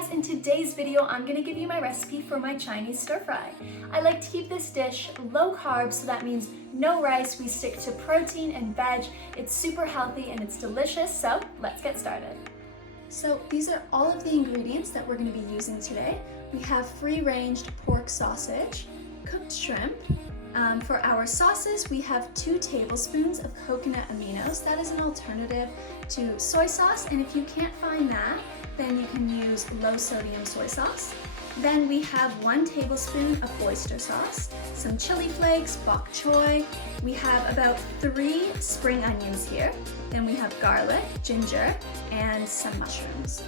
guys, in today's video I'm going to give you my recipe for my Chinese stir fry. I like to keep this dish low carb, so that means no rice. We stick to protein and veg. It's super healthy and it's delicious, so let's get started. So these are all of the ingredients that we're going to be using today. We have free-ranged pork sausage, cooked shrimp. For our sauces, we have 2 tablespoons of coconut aminos. That is an alternative to soy sauce, and if you can't find that, then you can use low sodium soy sauce. Then we have 1 tablespoon of oyster sauce, some chili flakes, bok choy. We have about 3 spring onions here. Then we have garlic, ginger, and some mushrooms.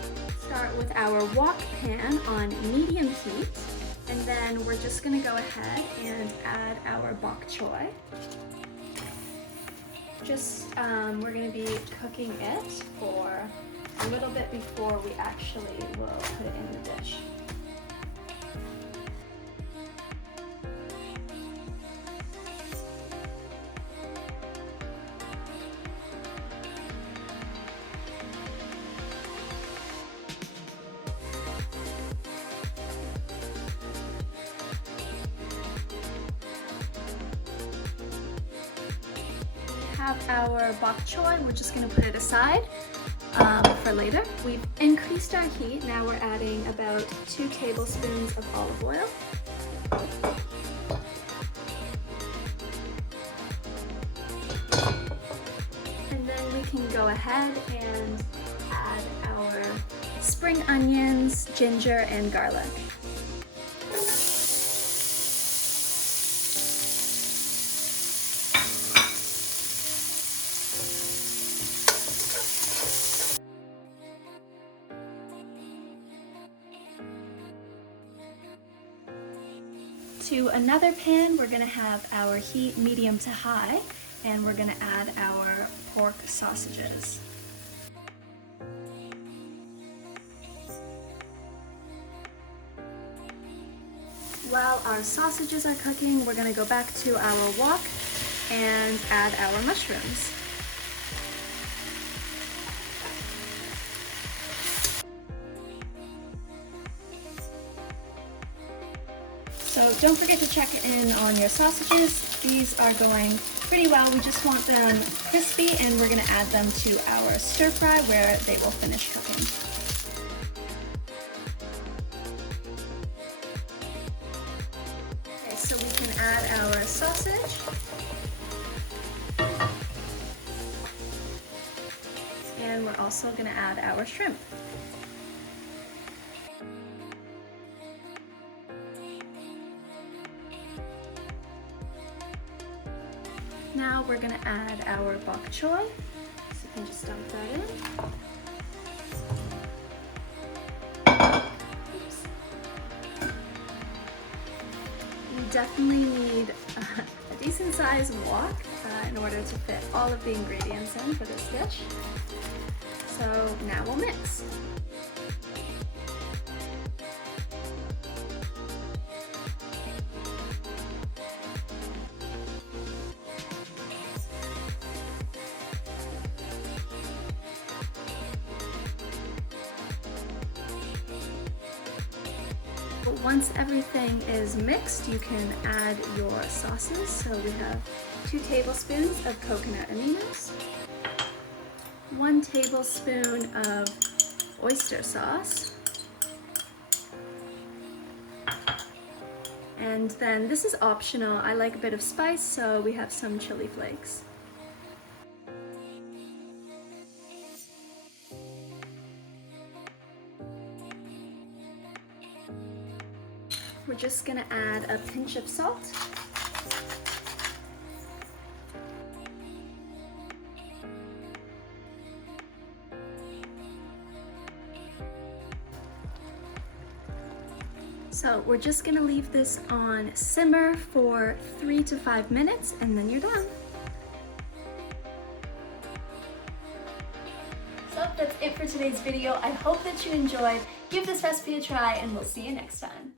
Start with our wok pan on medium heat. And then we're just gonna go ahead and add our bok choy. We're gonna be cooking it for a little bit before we actually will put it in the dish. Have our bok choy, we're just going to put it aside for later. We've increased our heat, now we're adding about 2 tablespoons of olive oil. And then we can go ahead and add our spring onions, ginger, and garlic. To another pan, we're going to have our heat medium to high, and we're going to add our pork sausages. While our sausages are cooking, we're going to go back to our wok and add our mushrooms. So don't forget to check in on your sausages. These are going pretty well. We just want them crispy, and we're going to add them to our stir fry where they will finish cooking. Okay, so we can add our sausage. And we're also going to add our shrimp. Now we're going to add our bok choy, so you can just dump that in. Oops. You definitely need a decent sized wok in order to fit all of the ingredients in for this dish. So now we'll mix. Once everything is mixed, you can add your sauces. So we have 2 tablespoons of coconut aminos, 1 tablespoon of oyster sauce, and then this is optional. I like a bit of spice, so we have some chili flakes. We're just going to add a pinch of salt. So we're just going to leave this on simmer for 3 to 5 minutes, and then you're done. So that's it for today's video. I hope that you enjoyed. Give this recipe a try, and we'll see you next time.